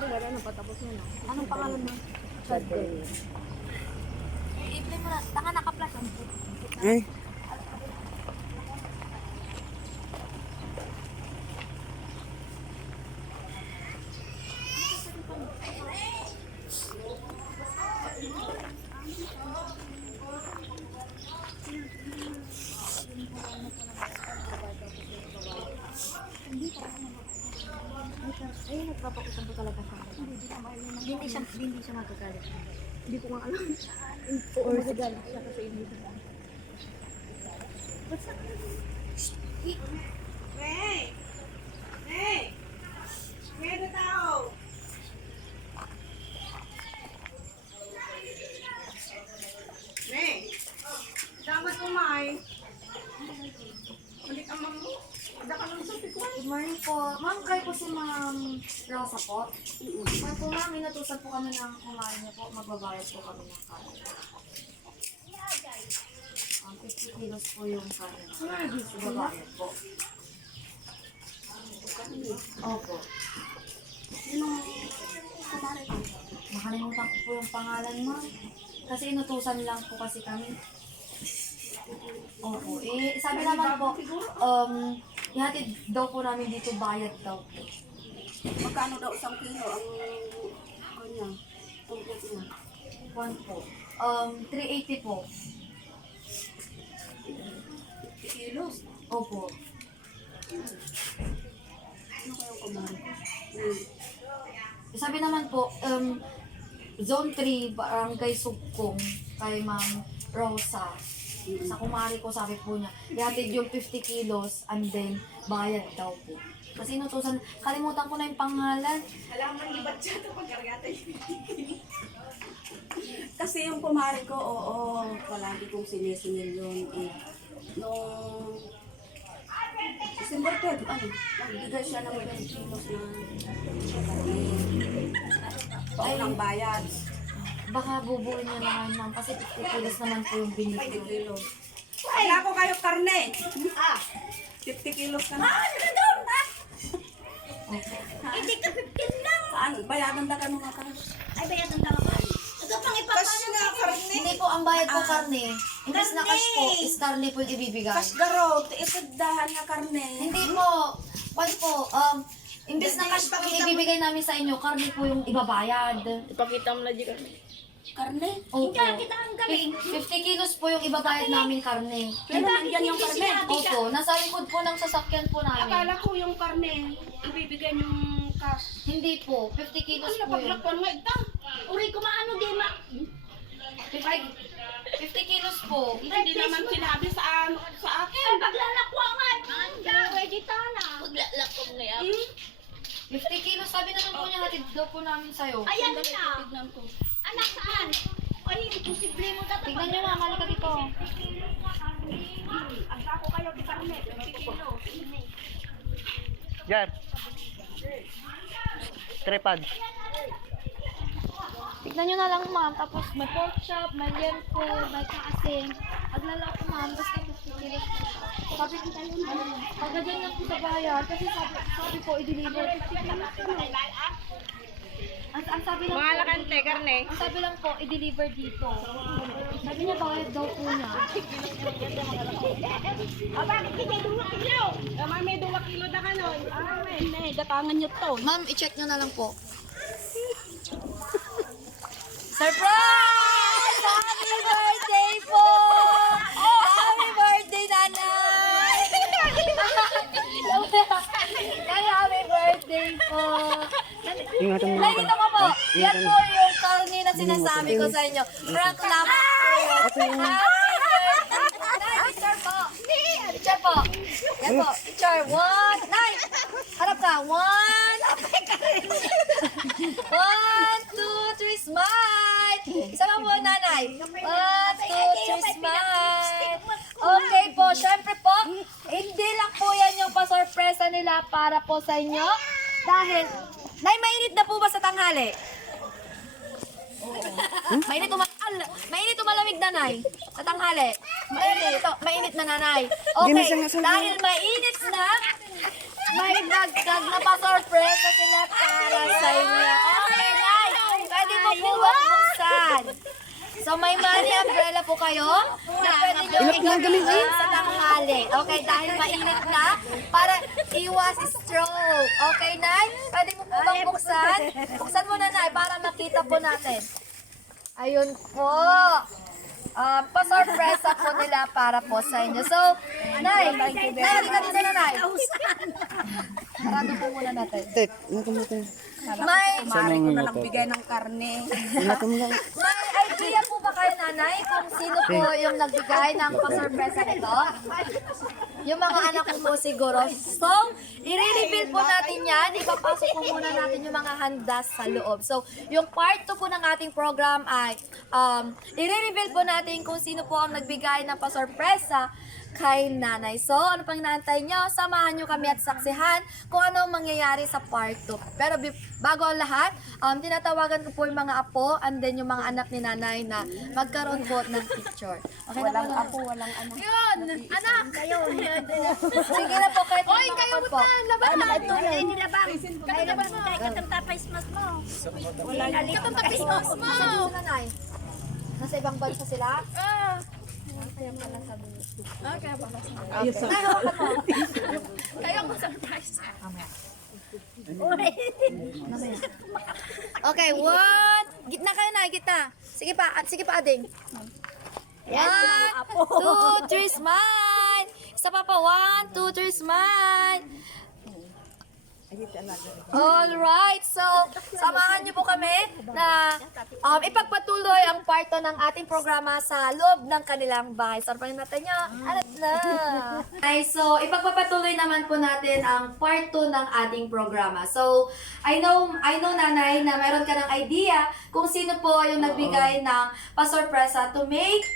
Anong pangalan mo? I-play mo na. Taka naka-flash. Ay. Ay, nagpapakusan ko talaga siya. Hindi siya magagalit. Hindi ko nga alam. Oo, magagalit siya kasi hindi siya. Hey! Hey! Kaya na tao! Hey! Dapat umay. Balik ang mga mo. Ada ka lang sa pikwan. Good morning po. Ma'am, kayo po si Ma'am Rosa po. Ma'am po, ma'am, inutusan po kami ng kumain niyo po. Magbabayad po kami ng kanin. 50 kilos po yung kanin. Magbabayad po. Opo. Nakalimutan ko po yung pangalan, ma'am. Kasi inutusan lang po kasi kami. Opo. Eh, sabi naman po, ihatid daw po namin dito, bayad daw po. Magkano daw isang kilo ang kanya? Tungkol niya. 1 po. 380 po. Kilos? Opo. Ano kayong kumari? Sabi naman po, Zone 3, Barangay Sugkong, kay Ma'am Rosa. Sa kumari ko, sabi po niya, ihatid yung 50 kilos and then bayad daw po. Kasi inutusan, kalimutan ko na yung pangalan. Alam mo, iba't siya ito pagkargata. Kasi yung kumari ko, oo, palagi kong sinisingil yun. Eh. Nung December 12, nagbigay siya ng 20 kilos na paunang bayad. Baka bubuin niya naman, ma'am, kasi 50 kilos naman po yung 50 binigay. kilos. Wala ko kayo karne. 50 kilos na. Hindi ka 15 lang. Saan? Bayadan na ka nung mga karos. Ay, bayadan ka ba? Ito pang ipapano na karne. Hindi po, ang bayad ko karne. Imbes na cash po, is karne po yung ibibigay. Kas garot, isagdahan na karne. Hindi po, wag po, imbes na cash po yung ibibigay namin sa inyo, karne po yung ibabayad. Ipakita mo na dyan kami. Karne? Opo. Hindi kita ang galing. 50 kilos po yung ibabayad namin karne. Pero nandyan yung karne. Opo, nasa likod po ng sasakyan po namin. Akala ko yung karne, ibibigay yung cash. Hindi po, 50 kilos po yun. Paglakpan nga ito. Uri ko maano di ma. 50 kilos po. Hindi naman sinabi sa akin. Ang paglalakwangan. Anda, ready na. Paglalakong na yan. 50 kilos, sabi naman po niya, hatid daw po namin sa'yo. Ayan na. Tignan ko. Anak saan? Ay, imposible mo tatapag. Tignan niyo nga, malika dito. Ang sako kayo di karne, 20 kilo. Jar. Tripod. Tignan niyo na lang, ma'am. Tapos may pork chop, may liempo, may kaasin. Aglalako, ma'am. Basta 50 kilos. Sabi ko tayo, pagkadyan lang po sa bayan. Kasi sabi po, i-deliver. Ang sabi lang Mga po, lakante, karne. ang sabi lang po, i-deliver dito. Sabi niya, bayad daw po niya. O, bakit hindi duwa kilo? May 2 kilo na ka nun. May datangan nyo to. Ma'am, i-check niyo na lang po. Surprise! Happy birthday po! Happy birthday, nanay! Happy birthday po! Ingatan mo. Ay, dito ka po! Yan po yung karne na sinasabi ko sa inyo. Frank lamang po! Happy birthday! Picture po! Picture po! Yan po, picture. 1, 9! Harap ka! 1! 1, 2, 3, smile! Isa pa po, nanay. 1, 2, 3, smile! Okay po, syempre po, hindi lang po yan yung pasorpresa nila para po sa inyo. Dahil, nay, mainit na po ba sa tanghali? Mainit o malamig na, nay? Sa tanghali? Mainit na, nanay. Okay, dahil mainit na, may dagdag na pa-sorpresa sila para sa inyo. Okay, Nay. Pwede mo po buksan. So, may money umbrella po kayo na pwede nyo igamitin sa tanghali. Okay, dahil mainit na para iwas stroke. Okay, Nay? Pwede mo po bang buksan? Buksan mo na, Nay, para makita po natin. Ayun po. Pa-sorpresa po nila para po sa inyo. So, Nay, halika dito na, Nay. Sarado po muna natin. Tek, ano ka mo tayo? May Mari ko na lang bigay ng karne. Ano ka mo lang? May idea po ba kayo, Nanay, kung sino po yung nagbigay ng pa-sorpresa nito? Yung mga anak ko po siguro. So, i-reveal po natin yan. Ipapasok po muna natin yung mga handa sa loob. So, yung part 2 po ng ating program ay i-reveal po natin kung sino po ang nagbigay ng pa-sorpresa kay Nanay. So, ano pang inaantay nyo? Samahan nyo kami at saksihan kung ano ang mangyayari sa part 2. Pero bago ang lahat, tinatawagan ko po yung mga apo and then yung mga anak ni Nanay na magkaroon po ng picture. Okay na po? Apo, walang anak. Yun! Anak! Kayo! Sige na po kahit mga kapag po. Ito na nilabang. Kaya naman mo, kaya katang-tapay mas mo. Katang-tapay mas mo. Nasaan si Nanay? Nasa ibang bansa sila? Kaya pala sabi niyo. Kaya pala sabi niyo. Nay, hawakan mo. Kaya mo surprise. Okay, one. Gitna kayo na, gitna. Sige pa, ading. 1, 2, 3, smile. Isa pa 1, 2, 3, smile. Alright, so samahan niyo po kami na ipagpatuloy ang parto ng ating programa sa loob ng kanilang bahay. So, ano natin nyo? Alat na! Okay, so ipagpapatuloy naman po natin ang part 2 ng ating programa. So, I know Nanay na mayroon ka ng idea kung sino po yung nagbigay ng pasorpresa to make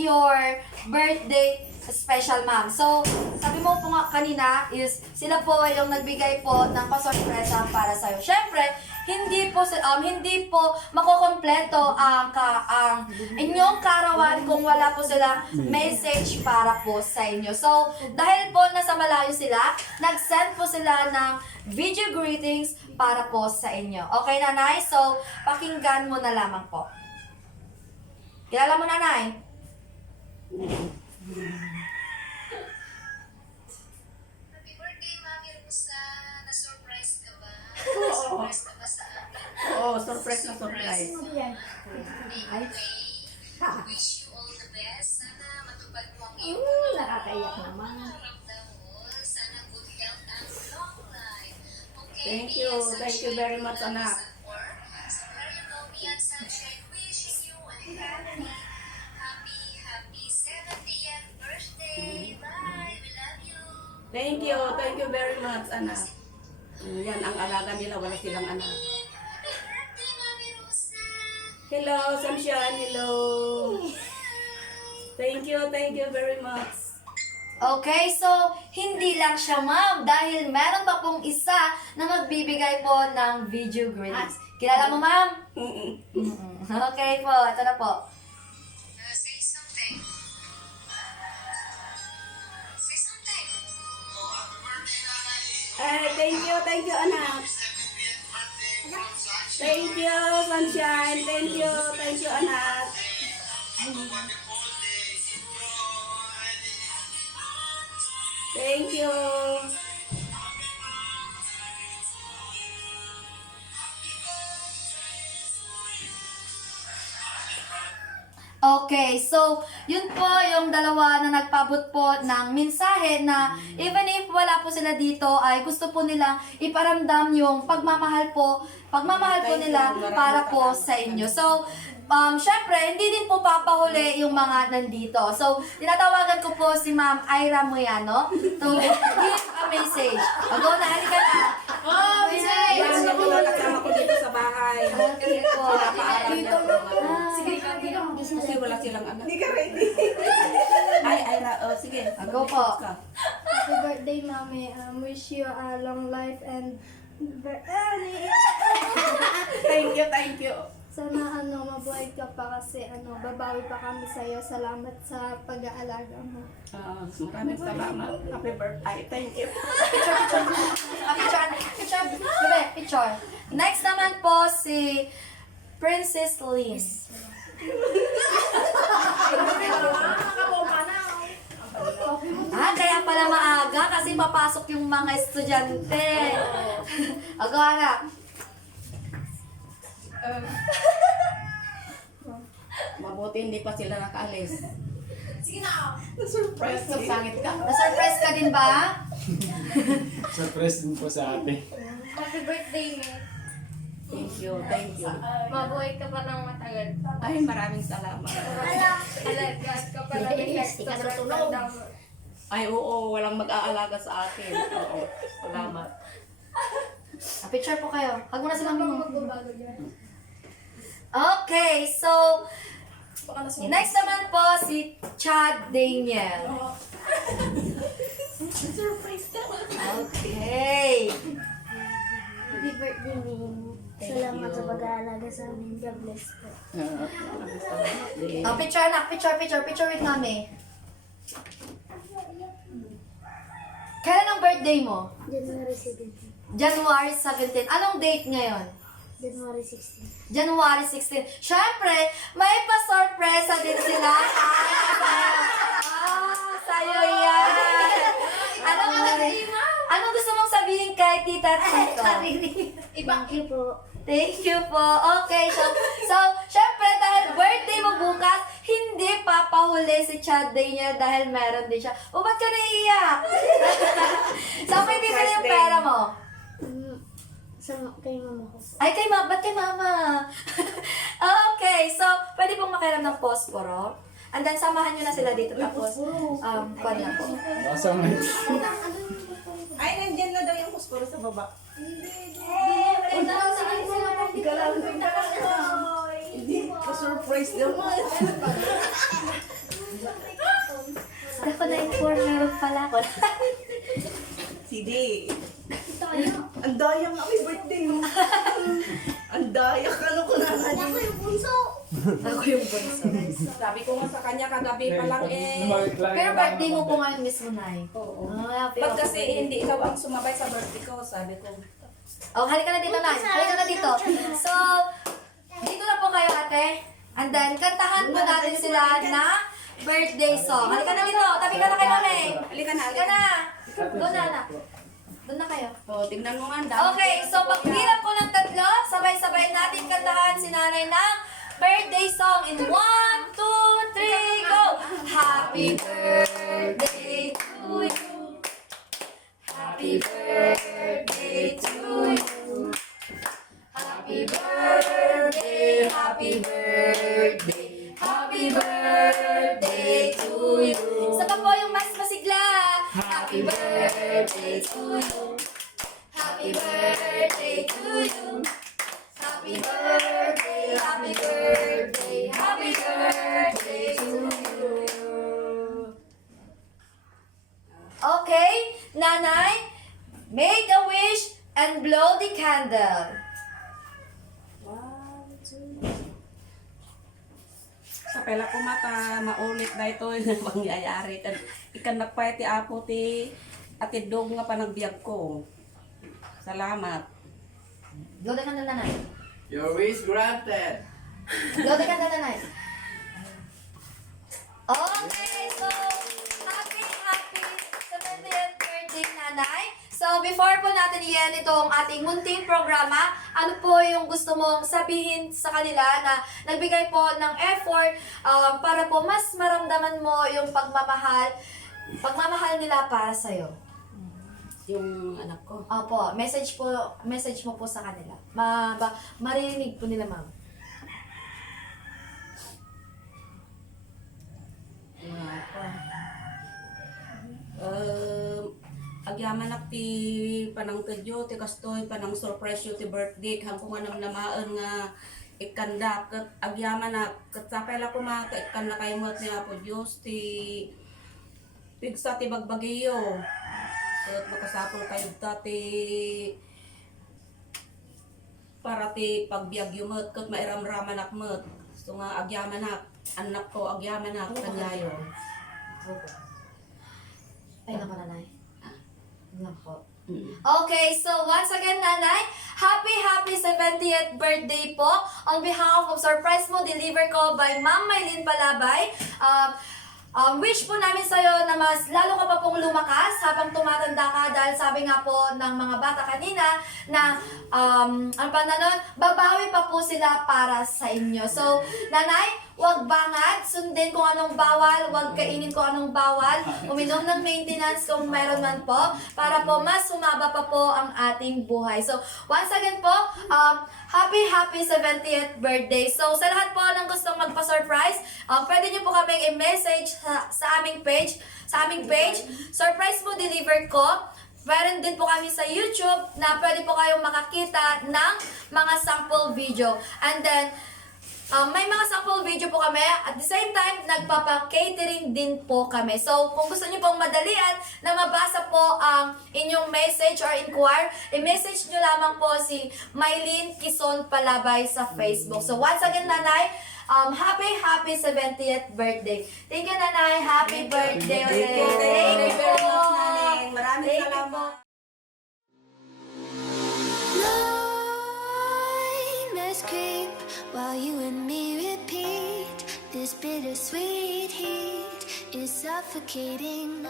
your birthday special, ma'am. So, sabi mo po nga kanina is sila po yung nagbigay po ng pasorpresa para sa iyo. Syempre, hindi po makokompleto ang inyong karawan kung wala po silang message para po sa inyo. So, dahil po nasa malayo sila, nag-send po sila ng video greetings para po sa inyo. Okay, Nanay? So, pakinggan mo na lamang po. Kilala mo, Nanay? Happy birthday, Mami Rosa. Na-surprise ka ba? Na-surprise ka ba sa amin? Oo, surprise na surprise. Anyway, wish you all the best. Sana matupad mo ang iyong nakakaiyak naman. Ramdam mo. Sana good health and long life. Okay, Thank you very much, anak. So, Maria Nomi and Sunshine wishing you a happy 70th birthday. Bye. We love you. Thank you very much, anak. Yan ang alaga nila, wala silang anak. Happy birthday, Mami Rosa. Hello, Sunshine, hello. Thank you very much. Okay, so hindi lang siya, ma'am, dahil meron pa pong isa na magbibigay po ng video greetings. Kilala mo, ma'am? Okay po, ito na po. Say something. Say something. Thank you, anak. Thank you, Sunshine. Thank you, anak. Thank you. Okay, so yun po yung dalawa na nagpabot po ng mensahe na even if wala po sila dito ay gusto po nilang iparamdam yung pagmamahal po nila para po sa inyo. So, syempre, hindi din po papahuli yung mga nandito. So, tinatawagan ko po si Ma'am Ira Moyano to give a message. Go na, halika na. Oh, message! Yan yung mga kasama ko dito sa bahay. Okay po. Pinapaaral niya ako. Sige, Kasi wala silang anak. Hindi ka ready. Sige. Go po. Happy birthday, Mommy. Wish you a long life and Thank you. Sana mabuhay ka pa kasi babawi pa kami sa'yo. Salamat sa pag-aalaga mo. Maraming salamat. Happy birthday. Thank you. Picture. Next naman po si Princess Liz. Kaya pala maaga kasi papasok yung mga estudyante. Agawa na. Mabuti hindi pa sila nakaalis. Sige na. Na-surprise ka. Sangit ka. Na-surprise ka din ba? Surprise din po sa ate. Happy birthday, me. Thank you. Thank you. Mabuhay ka pa ng matagal. Ay, maraming salamat. Alagaan ka pa ng sobrang tanda mo. Ay, oo. Walang mag-aalaga sa akin. Oo. Salamat. Picture po kayo. Huwag mo na silang Magbabago dyan. Okay, so next naman po si Chad Daniel. Okay. Happy birthday, me. Salamat sa pag-aalaga sa amin. God bless po. Maraming salamat din. Picture na, picture with mami. Kailan ang birthday mo? January 17. January 17. Anong date ngayon? January 16. January 16. Siyempre, may pa-sorpresa din sila. Sa'yo yan. Anong gusto mong sabihin kay Tita Tito? Thank you po. Thank you po. Okay, so syempre dahil birthday mo bukas, hindi papahuli si Chad Daniel dahil meron din siya. O, ba't ka naiiyak? So, may bibili yung pera mo? Kay mama ko. Ay, ba't kay mama? Okay, so, pwede pong makiram ng posporo. And then, samahan nyo na sila dito. Tapos, kwan na po. Basa mo. Ay, nandyan na daw yung pusporo sa baba. Surprise naman. Ako na-inform, meron pala ako. Sige. Ang dayang happy birthday mo. Ang dayak. Ano ko na? Ako yung bunso. Sabi ko nga sa kanya kagabi pa lang Pero birthday mo po ngayon mismo, Nay. Oo. Happy Pag kasi hindi ikaw ang sumabay sa birthday ko, sabi ko. Oh, halika na dito, Nay. Halika na dito. So, dito na po kayo, ate. And then, kantahan po natin sila na birthday song. Halika na dito. Tabi ka na kayo, Nay. Halika na, Halika na. Doon na, anak. Doon na kayo. O, tingnan mo nga. Okay, so pag bilang ko ng tatlo, sabay-sabay natin kantahan si nanay ng birthday song in 1, 2, 3, go! Happy birthday to you. Happy birthday to you. Happy birthday, happy birthday, happy birthday to you. Isa pa po yung mas masigla. Happy birthday to you. Happy birthday to you. Happy birthday, happy birthday, happy birthday to you. Okay, Nanay, make a wish and blow the candle. Sa pela ko mata, maulit na ito yung mangyayari. Ikan nagpay ti apo ti atidog nga panagbiag ko. Salamat. Blow the candle, Nanay. Your wish granted. Blow the candle, Nanay. Okay, so happy 70th birthday, Nanay. So before po natin iyan itong ating munting programa, ano po yung gusto mong sabihin sa kanila na nagbigay po ng effort para po mas maramdaman mo yung pagmamahal nila para sa'yo? Yung anak ko. Opo, message mo po sa kanila. Maririnig po nila, ma'am. Agyaman ak ti panang kadyo, ti kastoy, panang surprise yo ti birthday, hangko nga namaan nga ikanda, kat agyaman ak, kat sapay la kuma, ka ikan na kayo mo't niya po Diyos, ti pigsa ti bagbagiyo, kat makasapol kayo dati, para ti pagbiag yumot kat mairamraman ak mat. So nga agyaman ak, anak ko agyaman ak kanyayo. Ay, naku, nanay. Nako. Mm. Okay, so once again, nanay, happy 70th birthday po. On behalf of Surprise Mo, deliver ko by Ma'am Maylin Palabay. Wish po namin sa'yo na mas lalo ka pa pong lumakas habang tumatanda ka dahil sabi nga po ng mga bata kanina na ano pa na nun, babawi pa po sila para sa inyo. So, nanay, huwag bangad, sundin kung anong bawal, huwag kainin kung anong bawal, uminom ng maintenance kung meron man po, para po mas sumaba pa po ang ating buhay. So, once again po, happy 70th birthday. So, sa lahat po ng gustong magpa-surprise, pwede nyo po kaming i-message sa aming page, Surprise Mo Deliver ko. Meron din po kami sa YouTube na pwede po kayong makakita ng mga sample video. And then, may mga sample video po kami. At the same time, nagpapa-catering din po kami. So, kung gusto niyo pong madalian na mabasa po ang inyong message or inquire, i-message nyo lamang po si Maylin Quezon Palabay sa Facebook. So, once again, nanay, happy 70th birthday. Thank you, nanay. Happy birthday ulit. Thank you very po. much, Naneng. Maraming Thank you salamat. po. Nightmares creep while you and me repeat. This bittersweet heat is suffocating.